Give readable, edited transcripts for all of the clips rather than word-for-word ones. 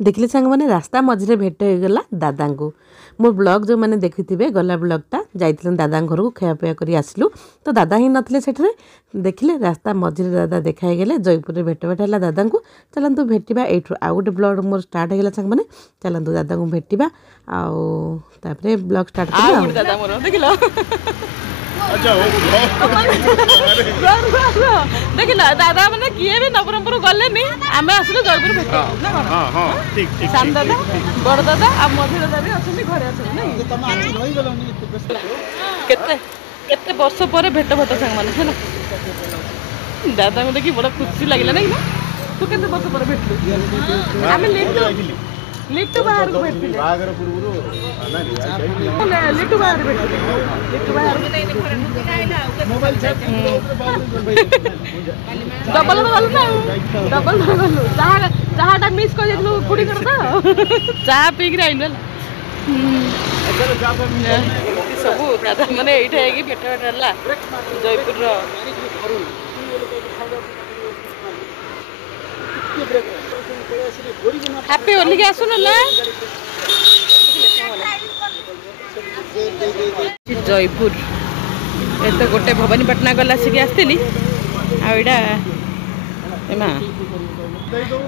देखिले सांग मैंने रास्ता मझे भेट हो गला दादा को मो ब्लॉग जो मैंने देखिथे गला ब्लॉगटा जाइए दादा घर को खायापिया कर आसलु तो दादा ही नथिले सेठरे देखिले रास्ता मझे दादा देखाई गले जयपुर भेट भेट है दादा को चलतु भेटा यू आउ गोटे ब्लॉग मोर स्टार्ट होगा सांग मैंने चलतु दादा को भेटा आउे ब्लॉग स्टार्ट देखिल दादा मैंने किए भी नवरंगपुर गले आम आसलु जयपुर दादा बड़ दादा आ मझी दादा भी अच्छे घरे केते वर्ष पर भेट भेट सांग मैंने दादा को देखी बड़ा खुशी लगे ना तू केते वर्ष पर भेटलु आम लिट्टू बाहर को भेटले लिट्टू बाहर भेटले लिट्टू बाहर मोबाइल डबल गलु ना डबल गलु चाहाटा मिस कर देलु कुड़ी कर तो चाहा पी के आइलु सब दादा माने एठे आइकी भेट भेट हला जयपुर हैप्पी होली के आसुन जयपुर तो गोटे भवानीपाटना गला से आसती आईटा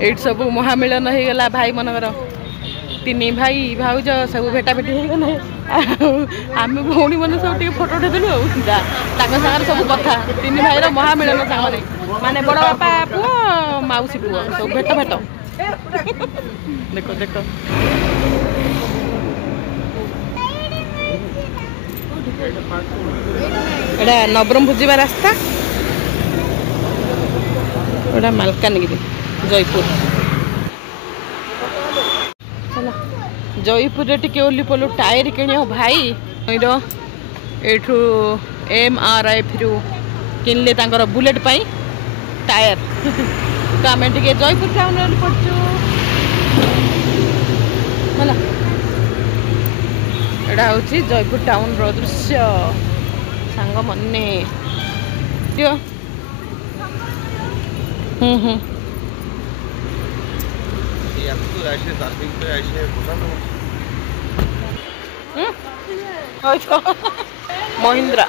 ये सब महामिलन हो गला भाई मनकर तीन भाई भाउज सब भेटाभेटी हो गए आम भौणी मैंने सब फोटो उठेदेलु सागर सब कथा तीन भाईर महामिलन सागर माने बड़ बापा पुओ मौसी पुओ सब भेट भेट देख देख एटा नवरंगपुर जीवा रास्ता एटा मालकानगिरी जयपुर चलो जयपुर टे ओली पलु टायर किण भाई एठू MRF किनले बुलेट पाई टायर तो आम टे जयपुर टाउन पड़चु एटा हूँ जयपुर टाउन रो दृश्य सांग मने महिंद्रा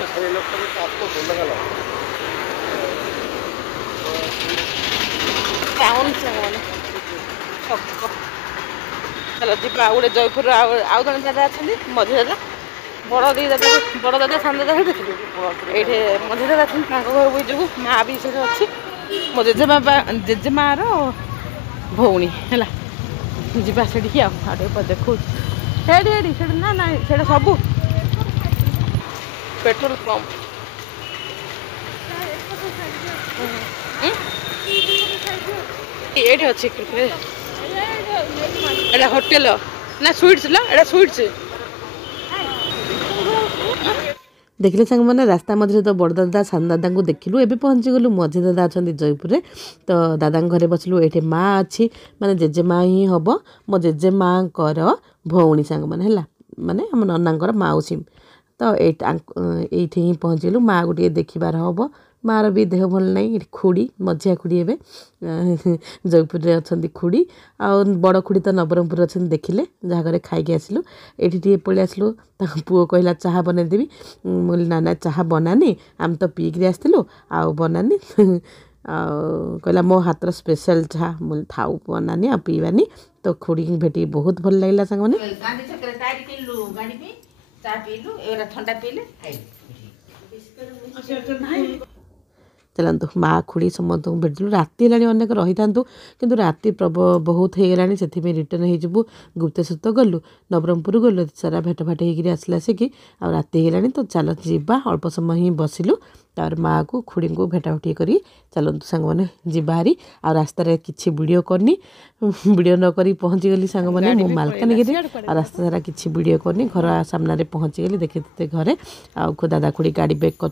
टाउन चलो जी गोटे जयपुर आउ जन दादा अच्छा मझी दादा बड़ दादा सान दादा ये मझी दादा घर भी जो माँ भी से अच्छी मो जेजेमा भौणी है जा से देखो ना ना से सब पेट्रोल पंप ये अच्छी एटा होटेल ना स्वीट्स ला एटा स्वीट्स देखिले सांग मैंने रास्ता मझे तो बड़ दादा सान दादा को देखिलु एबे पहुँची गलु मझी दादा अच्छा जयपुर तो दादा घरे बसलु ये माँ अच्छी माने जेजेमा ही हम मो जेजेमा भौणी सांग मैंने है माने आम ननांकर मौसी तो ये ही पहुँचलु माँ को देखबार हम मार भी देह भल नहीं खुड़ी मझिया खुड़ी एवं जयपुर अच्छा खुड़ी आ बड़ खुड़ी तो नवरंगपुर अच्छा देखिले जहाँ घरे खाई आसलु ये पलि आसलु पुओ कहला चाह बनईदेवी मुझे ना ना चाह बनानी आम तो पीकि आसलु आ बनानी कहला मो हाथर स्पेशल चाह मुझे थाऊ बनानी आ पीवानी तो खुड़ी भेटी बहुत भल लगे सांग चलतु माँ खुड़ी समस्त भेटलु राति है अनेक रही था कि राति बहुत हो गला से रिटर्न हो गुप्तेश्वर तो गलु नवरंगपुर गलु सारा भेट भाट हो आसला आसिकी आ राति हो तो चल जा अल्प समय ही बसिलु तार माँ को खुड़ी को भेटाभेटी करी चलतु सांग मैंने जीवारी आ रास्त किसी वीडियो करनी वीडियो न करी पहुँची गली सांग मैंने मो मालकानगिरी आ रास्ता सारा किसी वीडियो करनी घर सामने पहुँची गली देखते घरे आ दादा खुड़ी गाड़ी बैक कर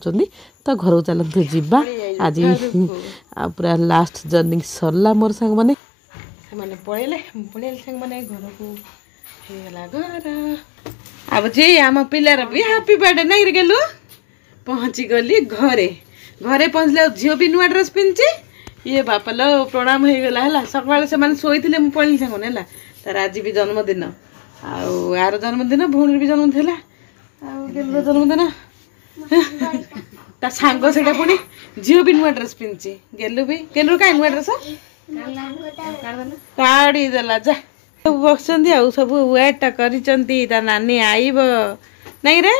तो घर चलतु जीवा आज पूरा लास्ट जर्नी सरला मोर सांग मैंने पड़े सांग मैंने घर को घर अब जी आम पिलार भी हैप्पी बर्थडे नहीं गलु पहुँची गली घरे घरे पहुँचले झील भी नुआ ड्रेस पिंधि ये बापा लो प्रणाम हो गला है सकाळ से माने सोईथिले मु पळली संगने है तार आज भी जन्मदिन यार जन्मदिन भौणी भी जन्मदिन है गेलुर जन्मदिन ता सांग सेटा पुणी झील भी नुआ ड्रेस पिंची गेलुर का नुआ ड्रेस काढ़ी देला जा बसचंदी आ सब वेट करिचंती ता नानी आईब नहीं रे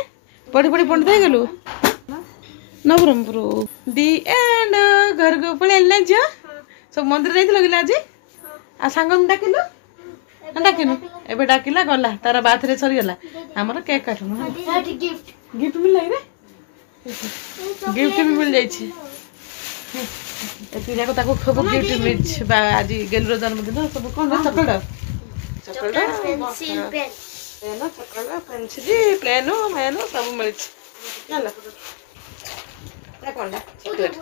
पढ़ी पढ़ी पंडित हो गलु नवरंगपुर दी एंड घर को पळेला झ सब मंदिर जाइथिल गला आज आ सांगम डाकिलो डाकिनो एबे डाकिला गला तारा बात रे सरी गला हमर केक काटनु गिफ्ट गिफ्ट मिल रे गिफ्ट भी मिल जाई छी एति जाको ताको खब गिफ्ट मिल बा आज गेलुर जन्मदिन सब कोन chocolate chocolate pencil pen chocolate pencil प्लेन मैन सब मिल छी चला चॉकलेट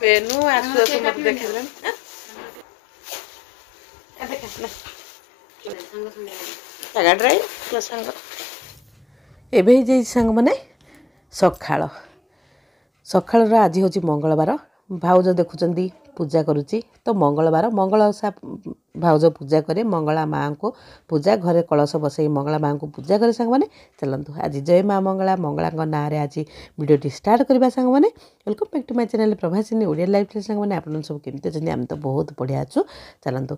पेनु आसु आसु मत देखिबन एबे जे संग माने सखाळ सखाळ आज हूँ मंगलवार भाउज देखुचंदी पूजा करुच्ची तो मंगलवार मंगल ओषा भाउज पूजा करे मंगला माँ को पूजा घरे कलश बसई मंगला माँ को पूजा करे सांग मैंने चलतु आज जय माँ मंगला मंगला ना आज वीडियो स्टार्ट करवा सांग मैंने welcome back to my channel Prabhasini Odia life song मैंने आप सब केमती अच्छे आम तो बहुत बढ़िया अच्छु चलतु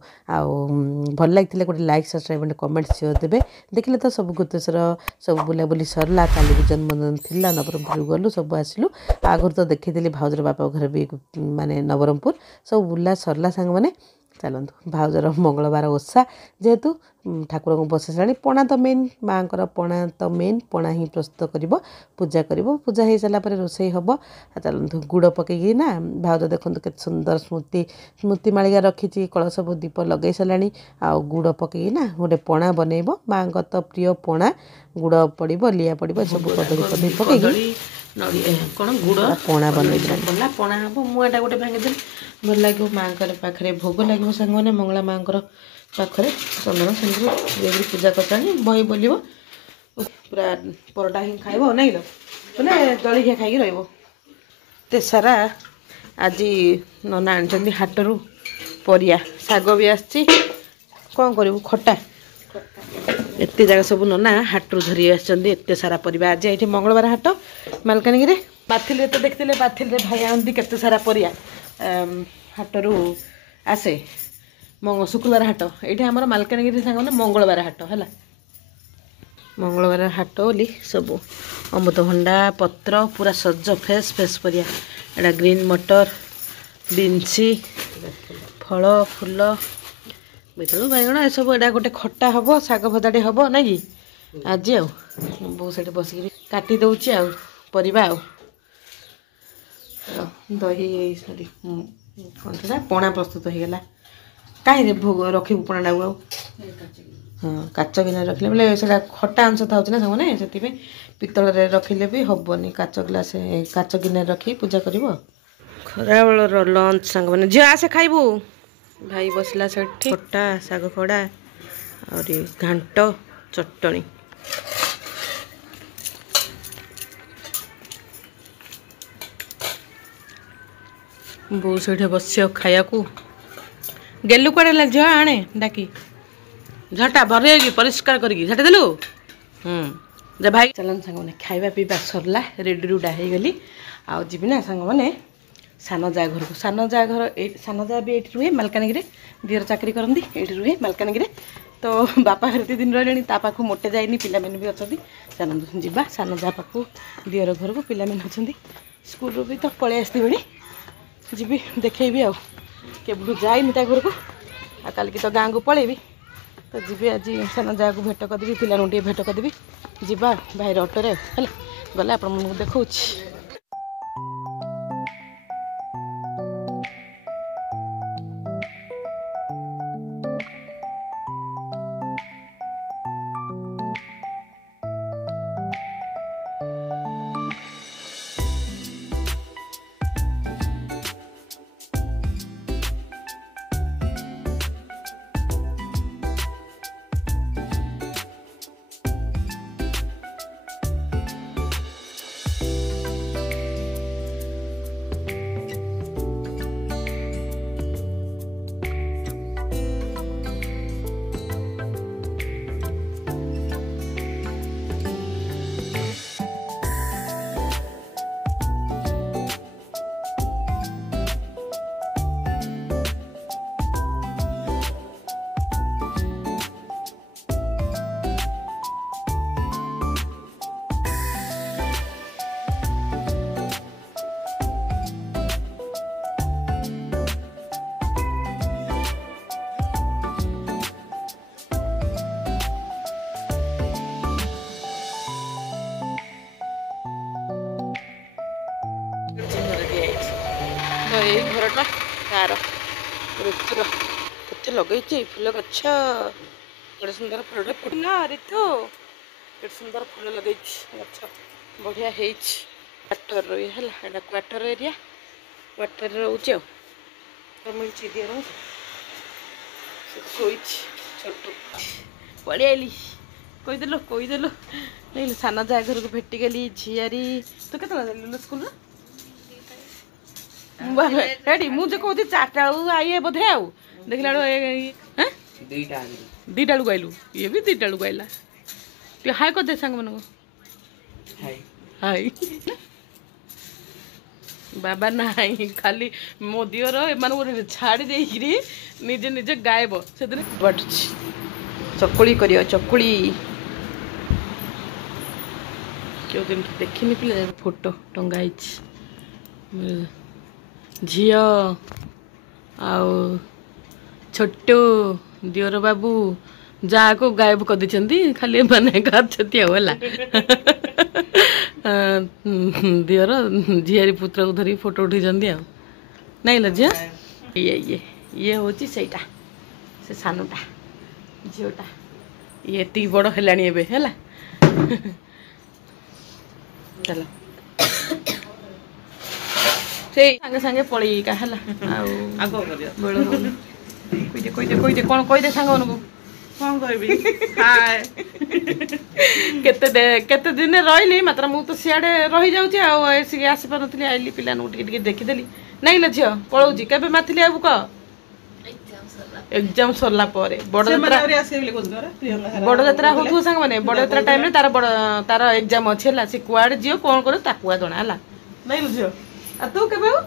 भल लगी गोटे लाइक सब्सक्राइब कमेंट सेयर देवे देखिले तो सब गुप्तेश्वर सब बुलाबुली सरला काली भी जन्मदिन थी नवरंगपुर गलु सब आसलु आगुरी तो देखी भाउजर बापा घर भी माने नवरंगपुर सब बुला सरला सांग मैंने चलतु भाउजर मंगलवार ओषा जेहेतु ठाकुर को बस सारी पणा तो मेन माँ को पणा तो मेन पणा ही प्रस्तुत कर पूजा कर पूजा हो सारापर रोसे हम चलतु गुड़ पकईकि ना भाउज देखो के सुंदर स्मृति मालिका रखी कलश दीप लगे सारे आ गुड़ पकईकि ना गोटे पणा बनइब माँ को तो प्रिय पणा गुड़ पड़ लिया पड़ सब कदली कदली पकईकि कौन गुड़ पणा बन पणा हम मुआटा गोटे भांगीदेली भल लगे माँ पाखे भोग लगे सांग मैंने मंगला माँ पाखे चंदन सिंदूर पूजा कर बही बोल पूरा परटा ही खाइब नहीं लो मैंने जलिखिया खाई रही सारा आज नना आनी हाटरू परिया शाग भी आसी कौन करूँ खटा एत जगह सब नना हाटरू धरी आते सारा परिया आज ये मंगलवार हाट मालकानगिरी बाथिल तो देखते बाथिल भाई आनती केते सारा परिया हाटरू आसे शुक्रवार हाट ये आम मालकानगिरी सांगे मंगलवार हाट है मंगलवार हाट बोली सब अमृतभंडा पत्र पूरा सज फ्रेश फ्रेश परिया एटा ग्रीन मटर बिन्सी फल फूल बेतलू बैगण ये सब एटा गोटे खट्टा हम शाग भजाटे हम ना कि आज बो से बसिक काटी दौची परिबा दही सरी कौन पणा प्रस्तुत हो गला कहीं भोग रखू पणा को हाँ काच गिना रखले बोले से खटा अंश था ना सामने से पितल रखिले भी हेनी काच ग्लास काच गिना रखी पूजा कर खरा बेलर लंच सांग मैंने झील आसे खाइबू भाई बसला से खटा शाग खड़ा और घांट चटनी बो से बस खाया गेलु कड़े झ आने डाकी झटा भर परिष्कार करके देलु जे भाई चलन सांग मैंने खाଇବା पीवा सरला रेडी रुडा हो गली आ जी ना सांग मैंने सान जा घर को सान जा घर सान जा भी ये रुहे मालकानगिरी दियर चाकरी करती ये रुहे मालकानगिरी तो बापा घर दिन रही पाखु मोटे जाइनी पिला भी अच्छा चलते जा सान जा पाखु दियर घर को पिला अच्छा स्कूल भी तो पलि आसती जी देखेबी आ केबू जाइनी घर को आ कल तो गाँव को पलैबी तो जी आज सान जा को भेट करदेवी पिला भेट करदेवी जा भाई अटोरे है गले आप देखा ଏଇ ଘରଟା ତାର ଋତୁର କେତେ ଲଗେଇଛି ଫୁଲ ଗଛ ଗୋଟେ ସୁନ୍ଦର ଫୁଲଟେ ଫୁଟିଲା ଋତୁ କେତେ ସୁନ୍ଦର ଫୁଲ ଲଗେଇଛି ଗଛ ବଢ଼ିଆ ହେଇଛି କ୍ୱାର୍ଟର ଇଏ ହେଲା ଏଇଟା କ୍ୱାର୍ଟର ଏରିଆ କ୍ୱାର୍ଟରରେ ରହୁଛି ଆଉ ମିଳିଛି ଦିଅର ଶୋଇଛି ଛୋଟ ପଳେଇ ଆଇଲି କହିଦେଲୁ ଦେଖିଲୁ ସାନ ଯାହା ଘରକୁ ଭେଟିଗଲି ଝିଆରୀ ତୁ କେତେବେଳେ ଯାଇଲୁ ସ୍କୁଲରୁ ରେଡ଼ି ମୁଁ ଯେ କହୁଛି 4ଟା ବେଳକୁ ଆଇଏ ବୋଧେ ଆଉ ଦେଖିଲା ବେଳକୁ 2ଟା ବେଳକୁ ଆଇଲୁ ଇଏ ବି 2ଟା ବେଳକୁ ଆଇଲା ଟିକେ ହାଇ କରିଦେ ସାଙ୍ଗମାନଙ୍କୁ ହାଇ ବାବା ନାହିଁ ଖାଲି ମୋ ଦିଅର ଏମାନଙ୍କୁ ଗୋଟେ ଛାଡ଼ି ଦେଇକିରି ନିଜେ ଗାଏବ ସେଥିରେ ବାଟୁଛି ଚକୁଳି କରିବ ଚକୁଳି କେଉଁ ଦିନ ଦେଖିନି ପିଲା ଫଟୋ ଟଙ୍ଗା ହେଇଛି ଝିଅ ଆଉ ଛୋଟ ଦିଅର ବାବୁ ଯାହାକୁ ଗାୟବ କରିଦେଇଛନ୍ତି ଖାଲି ଏମାନେ ଗାଛନ୍ତି ଆଉ ହେଲା ଦିଅର ଝିଆରୀ ପୁତ୍ରକୁ ଧରିକି ଫଟୋ ଉଠେଇଛନ୍ତି ଆଉ ନାଇଁ ଲ ଝିଅ ଇଏ ହେଉଛି ସେଇଟା ସେ ସାନଟା ଝିଅଟା ଇଏ ଏତିକି ବଡ଼ ହେଲାଣି ଏବେ ହେଲା ଚାଲ ସେଇ ସାଙ୍ଗେ ପଳେଇକା ହେଲା ଆଉ ବେଳ କହିଦେ କ'ଣ କହିଦେ ସାଙ୍ଗମାନଙ୍କୁ କ'ଣ କହିବି କେତେ ଦିନ ରହିଲି ମାତ୍ର ମୁଁ ତ ସିଆଡ଼େ ରହିଯାଉଛି ଆଉ ଏସିକି ଆସିପାରୁନଥିଲି ଆଇଲି ପିଲାମାନଙ୍କୁ ଟିକେ ଦେଖିଦେଲି ନାଇଁ ଲ ଝିଅ ପଳଉଛି କେବେ ମାଥିଲି ଆଉ କହ ଏକ୍ଜାମ ସରିଲା ପରେ ବଡ଼ ଯାତ୍ରା ହଉଥିବ ସାଙ୍ଗମାନେ ବଡ଼ ଯାତ୍ରା ଟାଇମ୍ରେ ତାର ଏକ୍ଜାମ ଅଛି ହେଲା ସେ କୁଆଡ଼େ ଝିଅ କ'ଣ କରିବ ତାକୁ ଜଣା ହେଲା ନାଇଁ ଝିଅ ଆଉ ତୁ କେବେ ଆଉ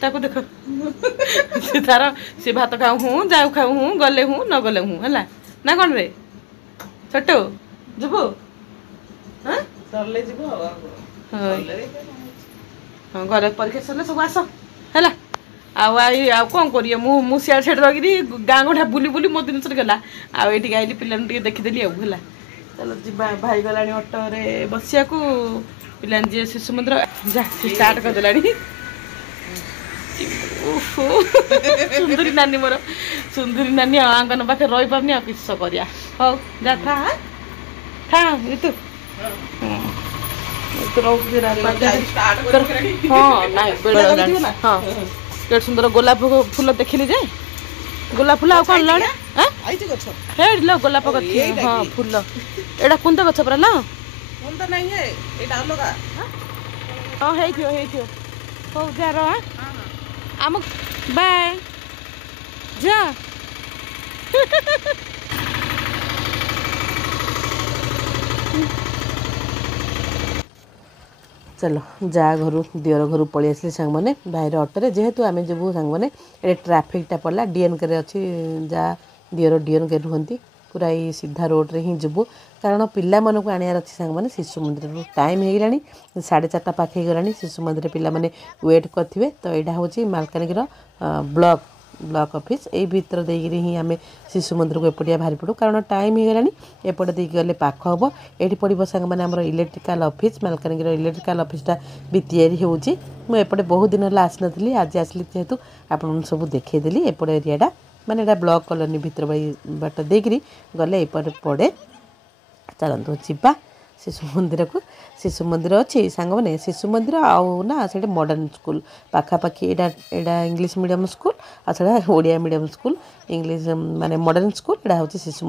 ତାକୁ ଦେଖ ସେ ଭାତ ଖାଉ ହୁଁ ଯାଉ ଖାଉ ହୁଁ ଗଲେ ହୁଁ ନ ଗଲେ ହୁଁ ହେଲା ନା କ'ଣ ରେ ଛୋଟ ଯିବୁ ହଁ ଘରେ ପରୀକ୍ଷା ସରିଲେ ସବୁ ଆସ ହେଲା ଆଉ କ'ଣ କରିବେ ମୁଁ ସିଆଡ଼େ ସିଆଡ଼େ ରହିକିରି ଗାଁ ଗଣ୍ଡା ବୁଲି ମୋ ଦିନ ଗଲା ଆଉ ଏଇଠିକି ଆଇଲି ପିଲାଙ୍କୁ ଟିକେ ଦେଖିଦେଲି ଆଉ ହେଲା ଚାଲ ଯିବା ଭାଇ ଗଲାଣି ଅଟୋରେ ବସିବାକୁ ପିଲାମାନେ ଯିଏ ଶିଶୁ ମନ୍ଦିର ଯା ଷ୍ଟାର୍ଟ କରିଦେଲାଣି ସୁନ୍ଦରୀ ନାନୀ ମୋର ସୁନ୍ଦରୀ ନାନୀ ଆଙ୍ଗନ ପାଖରେ ରହିପାରୁନି ଆଉ କିସ କରିବା ହଉ ଯା ଥା ଋତୁ ରହୁଛି ହଁ ନାଇଁ ହଁ କେତେ ସୁନ୍ଦର ଗୋଲାପ ଫୁଲ ଦେଖିଲି ଯେ ଗୋଲାପ ଫୁଲ ଆଉ କ'ଣ ଲଣ ହେଇଲ ଗୋଲାପ ଗଛ ହଁ ଫୁଲ ଏଇଟା କୁନ୍ଦ ଗଛ ପରା ଲ ହଁ ହେଇଥିବ ହଉ ଯାର ଆମ ବାଏ ଯା चलो जा घर दियर घर पलि आसले सांग मैंने भाईर अटोरे जेहेतु आम जीवु सांग मैंने ये ट्राफिकटा पड़ा डीएनके अच्छी जा दियर डीएनके रुहति पूरा ये सीधा रोड्रे ही जीवु कारण पिला मानक आनियार अच्छी सांग मैंने शिशु मंदिर टाइम हो गला 4:30 पाखे गला शिशु मंदिर पिला माने वेट करेंगे तो यहाँ हूँ मालकानगिर ब्लॉक ऑफिस यही भितर देकरी ही आम शिशु मंदिर को एपटिया बाहरी पड़ू कारण टाइम हो गला एपटे देकी गले पाख हम ये पड़ो सांग मैंने आम इलेक्ट्रिकल ऑफिस मालकानगिर इलेक्ट्रिकल ऑफिसटा भी तैयारी होती मुझे बहुत दिन है आसनी आज आसली जेहेतु आप सब देखईदेली एपट एरियाटा माने एटा ब्लॉक कॉलोनी भीतर बाट देकरी गले एपटे पड़े चलतु जीवा शिशु मंदिर अच्छी सांग मैंने शिशु मंदिर आउ ना से मॉडर्न स्कूल पाखापाखि एटा इंग्लिश मीडियम स्कूल आड़ा ओडिया मीडियम स्कूल इंग्लिश माने मॉडर्न स्कूल एटा हूँ शिशु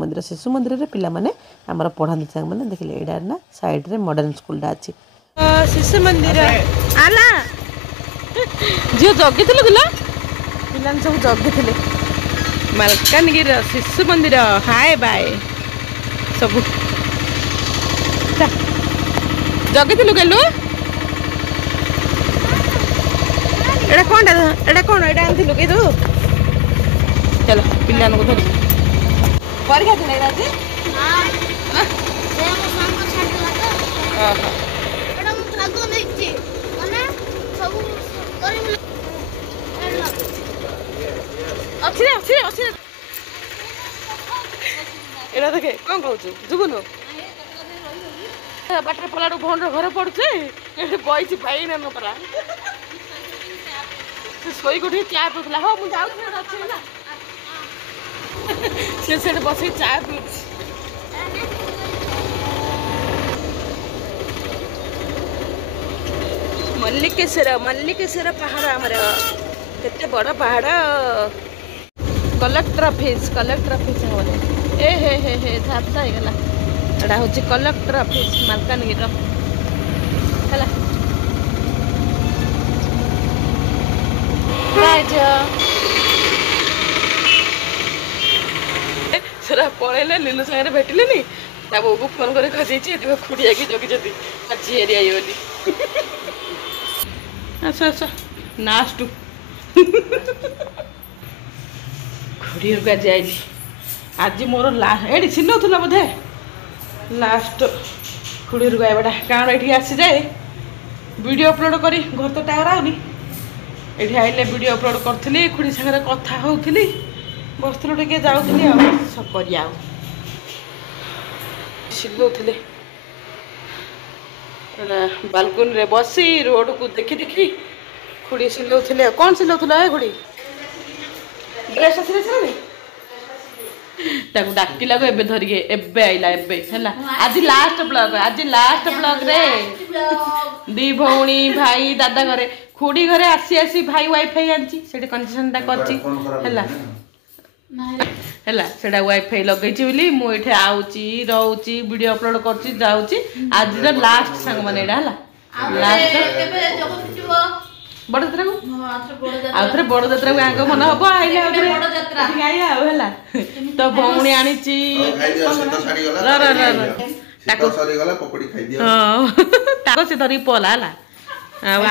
मंदिर पिला माने आमर पढ़ाती सांग मैंने देखिले एटा ना साइड रे मॉडर्न स्कूलटा अच्छी शिशु मंदिर आला झील जगी पिला सब जगी मालकानगिर शिशु मंदिर हाय बाय सब जगी गेलु एटा कौन आनथिलु कि तू चलो पिला धर परीक्षा दिन आज एटा देखे कौन कहूँ जुबुनु बाटर पलाड़ू भौंड घर पड़ुचे बही पाई न परा ଶୋଇ ଉଠି ଚା ପିଉଥିଲା ହଁ ମୁଁ ଯାଉଛି ଅଛି ହେଲା ସେ ସେଠି ବସିକି ଚା ପିଉଛି ମଲ୍ଲିକେଶ୍ୱର ପାହାଡ଼ ଆମର କେତେ ବଡ଼ ପାହାଡ଼ କଲେକ୍ଟର ଅଫିସ୍ ବୋଲେ ଏ ହେ ଧାପ୍ତା ହେଇଗଲା ଏଇଟା ହେଉଛି କଲେକ୍ଟର ଅଫିସ୍ ମାଲକାନଗିରିର ହେଲା ସେଟା ପଳେଇଲେ ଲିଲୁ ସାଙ୍ଗରେ ଭେଟିଲେନି ତା ବୋଉକୁ ଫୋନ୍ କରି ଖୋଜେଇଛି ଏଠି ଖୁଡ଼ିଆକି ଜଗିଛନ୍ତି ଆଜି ଏରିଆ ବୋଲି ଆଚ୍ଛା ନାଷ୍ଟୁ ଖୁଡ଼ିଆକୁ ଆଜି ଆଇଲି ଆଜି ମୋର ଏଠି ଚିହ୍ନଉଥିଲା ବୋଧେ ଲାଷ୍ଟ ଖୁଡ଼ିରୁ ଗାଇବାଟା କାରଣ ଏଠିକି ଆସିଯାଏ ଭିଡ଼ିଓ ଅପଲୋଡ଼ କରି ଘର ତ ଟାୱାର ଆଉନି ଏଠି ଆଇଲେ ଭିଡ଼ିଓ ଅପଲୋଡ଼ କରିଥିଲି ଖୁଡ଼ି ସାଙ୍ଗରେ କଥା ହେଉଥିଲି ବସିଥିଲୁ ଟିକେ ଯାଉଥିଲି ଆଉ କରିବା ଆଉ ସିଲଉଥିଲେ ବାଲକୁନିରେ ବସି ରୋଡ଼କୁ ଦେଖି ଖୁଡ଼ି ସିଲଉଥିଲେ ଆଉ କ'ଣ ସିଲଉଥିଲା ଏ ଖୁଡ଼ି ଡ୍ରେସ୍ ଆସିଲେ ତାକୁ ଡାକିଲାକୁ ଏବେ ଧରିକି ଏବେ ଆଇଲା ଏବେ ହେଲା ଆଜି ଲାଷ୍ଟ ବ୍ଲଗ୍ରେ ଦି ଭଉଣୀ ଭାଇ ଦାଦା ଘରେ ଖୁଡ଼ି ଘରେ ଆସି ଭାଇ ୱାଇଫାଇ ଆଣିଛି ସେଠି କନେକ୍ସନଟା କରିଛି ହେଲା ସେଟା ୱାଇଫାଇ ଲଗେଇଛି ବୋଲି ମୁଁ ଏଠି ଆଉଛି ରହୁଛି ଭିଡ଼ିଓ ଅପଲୋଡ଼ କରୁଛି ଯାଉଛି ଆଜିର ଲାଷ୍ଟ ସାଙ୍ଗମାନେ ଏଇଟା ହେଲା ଲାଷ୍ଟ ବଡ଼ ଯାତ୍ରାକୁ ଆଉ ଥରେ ବଡ଼ ଯାତ୍ରାକୁ ଆଗମନ ହବ ଆଇଲେ ଆଉ ହେଲା ତ ଭଉଣୀ ଆଣିଛି ତାକୁ ସେ ଧରିକି ପଲା ହେଲା ଆଉ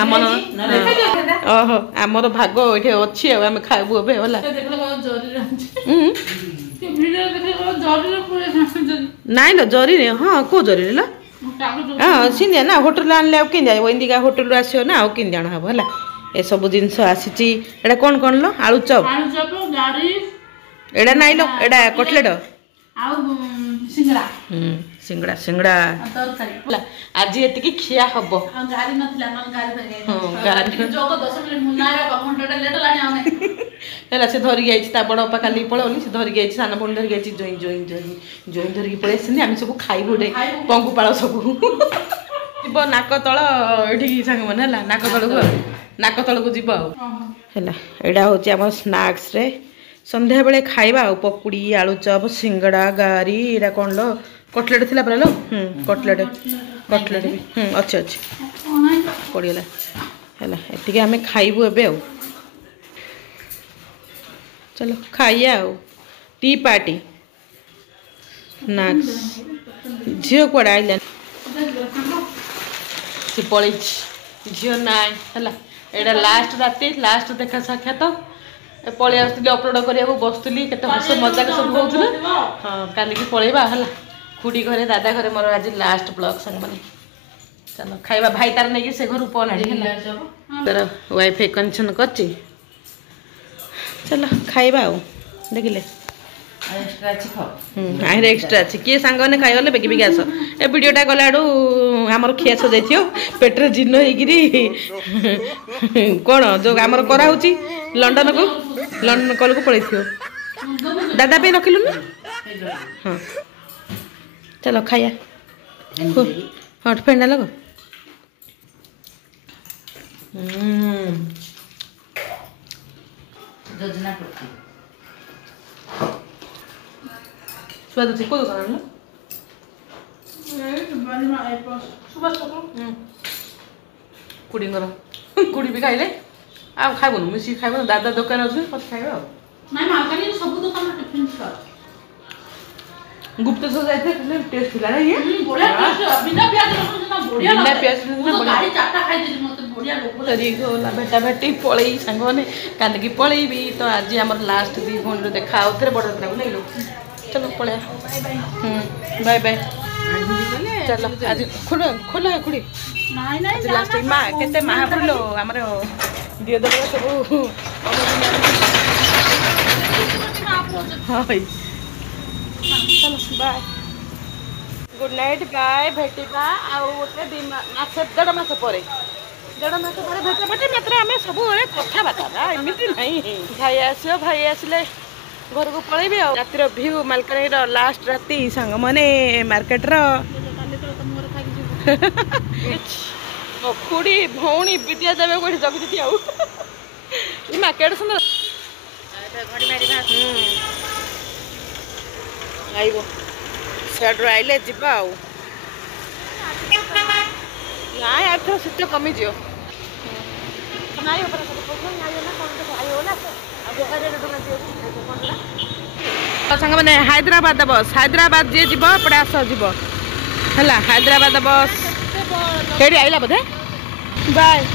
ଆମର ଭାଗ ଏଠି ଅଛି ଆଉ ଆମେ ଖାଇବୁ ଏବେ ହେଲା ନାଇଁ ଲୋ ଜରିରେ ହଁ କୋଉ ଜରିରେ ଲୋ ହଁ ସିନ୍ଦିଆ ନା ହୋଟେଲରୁ ଆଣିଲେ ଆଉ କେମିତି ଆସିବ ଇନ୍ଦିକା ହୋଟେଲରୁ ଆସିବ ନା ଆଉ କେମିତି ଆଣା ହବ ହେଲା ଏସବୁ ଜିନିଷ ଆସିଛି ଏଇଟା କ'ଣ କ'ଣ ଲୋ ଆଳୁ ଚପ୍ ଏଇଟା ନାଇଁ ଲୋ ଏଇଟା କଟଲେଟ୍ ସିଙ୍ଗଡ଼ା ହେଲା ଆଜି ଏତିକି ଖିଆ ହବ ହେଲା ସେ ଧରିକି ଯାଇଛି ତା ବଡ଼ ବାପା କାଲି ପଳେଇଲି ସେ ଧରିକି ଯାଇଛି ସାନ ଭଉଣୀ ଧରିକି ଯାଇଛି ଜଇଁ ଧରିକି ପଳେଇ ଆସିଛନ୍ତି ଆମେ ସବୁ ଖାଇବୁ ଗୋଟେ ପଙ୍କୁପାଳ ସବୁ ଯିବ ନାକ ତଳ ଏଠିକି ସାଙ୍ଗମାନେ ହେଲା ନାକ ତଳକୁ ଯିବ ଆଉ ହେଲା ଏଇଟା ହେଉଛି ଆମର ସ୍ନାକ୍ସରେ ସନ୍ଧ୍ୟାବେଳେ ଖାଇବା ଆଉ ପକୁଡ଼ି ଆଳୁଚପ୍ ସିଙ୍ଗଡ଼ା ଗାରି ଏଇଟା କ'ଣ ଲୋ କଟଲେଟ୍ ଥିଲା ପରା ଲୋ କଟଲେଟ୍ ବି ଅଛି ପଡ଼ିଗଲା ହେଲା ଏତିକି ଆମେ ଖାଇବୁ ଏବେ ଆଉ ଚलो ଖାଇବା ଆଉ ଟି ପାର୍ଟି ସ୍ନାକ୍ସ ଝିଅ କୁଆଡ଼େ ଆଇଲାନି ସେ ପଳେଇଛି ଝିଅ ନାଇଁ ହେଲା ଏଇଟା ଲାଷ୍ଟ ରାତି ଲାଷ୍ଟ ଦେଖା ସାକ୍ଷାତ ପଳେଇ ଆସୁଥିଲି ଅପଲୋଡ଼ କରିବାକୁ ବସୁଥିଲି କେତେ ହସ ମଜାକ ସବୁ ହେଉଥିଲା ହଁ କାଲିକି ପଳେଇବା ହେଲା ଖୁଡ଼ି ଘରେ ଦାଦା ଘରେ ମୋର ଆଜି ଲାଷ୍ଟ ବ୍ଲଗ୍ ସାଙ୍ଗମାନେ ଚାଲ ଖାଇବା ଭାଇ ତାର ନେଇକି ସେ ଘରୁ ପଳାଣି ହେଲା ତାର ୱାଇଫାଇ କନେକ୍ସନ୍ କରିଛି ଚାଲ ଖାଇବା ଆଉ ଦେଖିଲେ ଆହୁରି ଏକ୍ସଟ୍ରା ଅଛି କିଏ ସାଙ୍ଗମାନେ ଖାଇଗଲେ ବେଗି ଆସ ଏ ଭିଡ଼ିଓଟା ଗଲା ଆଡ଼ୁ ଆମର ଖିଆ ସଜାଇଥିବ ପେଟରେ ଜିନ୍ନ ହେଇକିରି କ'ଣ ଯେଉଁ ଆମର କରାହେଉଛି ଲଣ୍ଡନ କଲକୁ ପଳେଇଥିବ ଦାଦା ପାଇଁ ରଖିଲୁନି ହଁ ଚାଲ ଖାଇବା ହଁ ଫେଣ୍ଡା ଲଗ स्वाद अच्छे को दुकान है कुड़ी कुड़ी भी खाइले आ खाइबनु मिसी खाइबनु दादा दुकान अछि कत खाइबा नाइ मार्केट सब दुकान टिफिन स्टॉल गुप्तेश्वर जाइथे टेस्ट थिला रे ये बढ़िया टेस्ट बिना प्याज रसुन ना बढ़िया बिना प्याज रसुन ना गाड़ी चाटा खाइ देली मते बढ़िया लोक तरी गोला बेटा बेटी पळई संगने काल की पळईबी तो आज हमर लास्ट दी फोन रे देखा उतरे बड़ तरह नै लो चलो पळे बाय बाय चलो आज खोला खोला खुडी नाइ नाइ लास्ट मां केते महापुर लो हमर दियो दबा सब हाय चलो बाय गुड नाइट बाय भेटिबा आ ओते दिन मास 1.5 मास परे देढ़ मास पर भेटाभेटी मात्र आम सब कथबार्ता एमती ना भाई आस भाई आसिले घर को पलैबी रातिर भ्यू मालकानगि लास्ट राति सांग मैंने मार्केट खुड़ी भौणी विद्या देवे कोई जगती मार्केट सुंदर आइब सियाड़ू आइले जा ना यार शीत कमिज सांग मैंने हैदराबाद बस हैदराबाद जी जीव एपटे आस जीव है हैदराबाद बस कहीं आइला बोधे बाय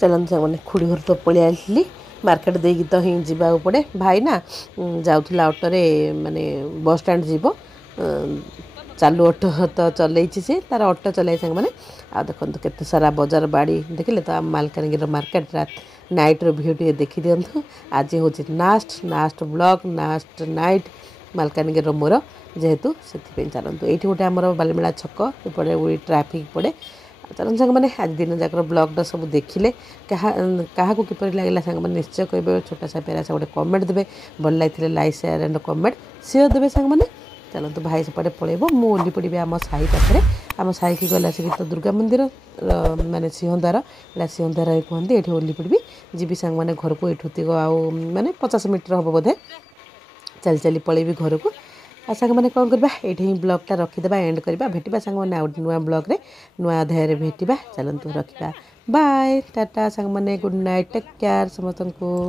चलते मैंने खुड़ी घर तो पलि आसली मार्केट देगी तो हिं जावाक पड़े भाई ना जाऊला ऑटोरे माने बस स्टैंड जीव चालू ऑटो तो चलई सी तार ऑटो चलाई सांग मैंने आ देखो केते सारा बजार बाड़ी देखिले तो मालकानगिरी मार्केट रात नाइट रो व्यू टे देखी दिंतु आज हूँ last blog last night Malkangiri मोर जेहेतु से चलतु ये गोटे आमर बालीमेला छक एपटे ट्राफिक पड़े चलन सांग मैंने आज दिन जाक ब्लॉगटा सब देखिले क्या किपर लगे सांग मैंने निश्चय कहे छोटा सा प्यारा सा गोटे कमेंट देवे भल लगे like share and comment sure देवे सांग मैंने चलतु भाई सेपटे पलैब मु ओली पड़ी आम साई पाखे आम साई की गला से तो दुर्गा मंदिर माने सिंहद्वार एटा सिंहद्वार कहते ये ओली पड़ी जी सांग मैंने घर को ये आउ माने 50 मीटर हम बोधे चली चली पलैबी घर को आ सांग मैंने कौन करवा ये ब्लॉगटा रखीदे एंड करवा भेटा सांग मैंने आउ नुआ ब्लॉग नुआ अध्याय भेटा चलतु रखा बाय टाटा सांग मैंने गुड नाइट टेक केयर समस्त को।